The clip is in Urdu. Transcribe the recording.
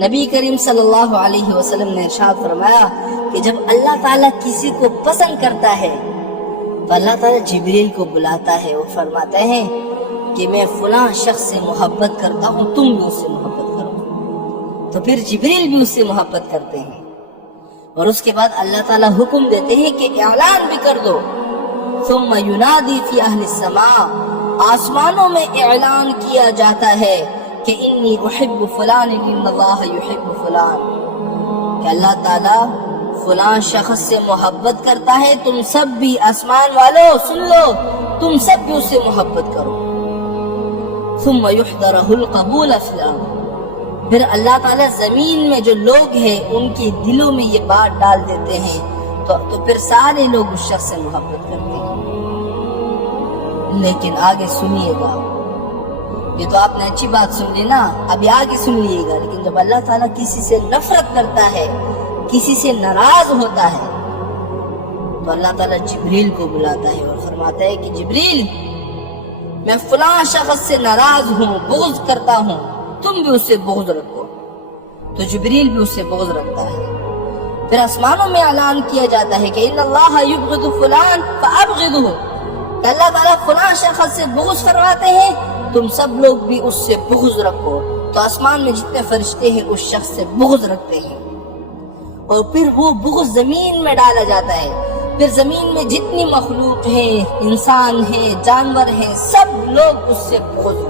نبی کریم صلی اللہ علیہ وسلم نے ارشاد فرمایا کہ جب اللہ تعالیٰ کسی کو پسند کرتا ہے تو اللہ تعالیٰ جبریل کو بلاتا ہے اور فرماتا ہے کہ میں فلاں شخص سے محبت کرتا ہوں، تم بھی اس سے محبت کرو، تو پھر جبریل بھی اس سے محبت کرتے ہیں، اور اس کے بعد اللہ تعالیٰ حکم دیتے ہیں کہ اعلان بھی کر دو، ثم ینادی فی اہل السماء، آسمانوں میں اعلان کیا جاتا ہے کہ انی احب فلان ان اللہ یحب فلان، کہ اللہ تعالیٰ فلان شخص سے محبت کرتا ہے، تم سب بھی آسمان والو سن لو، تم سب بھی اس سے محبت کرو، ثم یحضرہ القبول فی الارض، پھر اللہ تعالیٰ زمین میں جو لوگ ہیں ان کے دلوں میں یہ بات ڈال دیتے ہیں، تو پھر سارے لوگ اس شخص سے محبت کرتے ہیں۔ لیکن آگے سنیے گا، یہ تو آپ نے اچھی بات سن لی نا، ابھی آگے سن لیے گا، لیکن جب اللہ تعالیٰ کسی سے نفرت کرتا ہے، کسی سے ناراض ہوتا ہے، تو اللہ تعالیٰ جبریل کو بلاتا ہے اور فرماتا ہے کہ جبریل، میں فلاں شخص سے ناراض ہوں، بغض کرتا ہوں، تم بھی اس سے بغض رکھو، تو جبریل بھی اس سے بغض رکھتا ہے۔ پھر آسمانوں میں اعلان کیا جاتا ہے کہ ان اللہ یبغض فلان فابغضہ، کہ اللہ تعالیٰ فلاں شخص سے بغض فرماتے ہیں، تم سب لوگ بھی اس سے بغض رکھو، تو آسمان میں جتنے فرشتے ہیں اس شخص سے بغض رکھتے ہیں، اور پھر وہ بغض زمین میں ڈالا جاتا ہے، پھر زمین میں جتنی مخلوق ہیں، انسان ہیں، جانور ہیں، سب لوگ اس سے بغض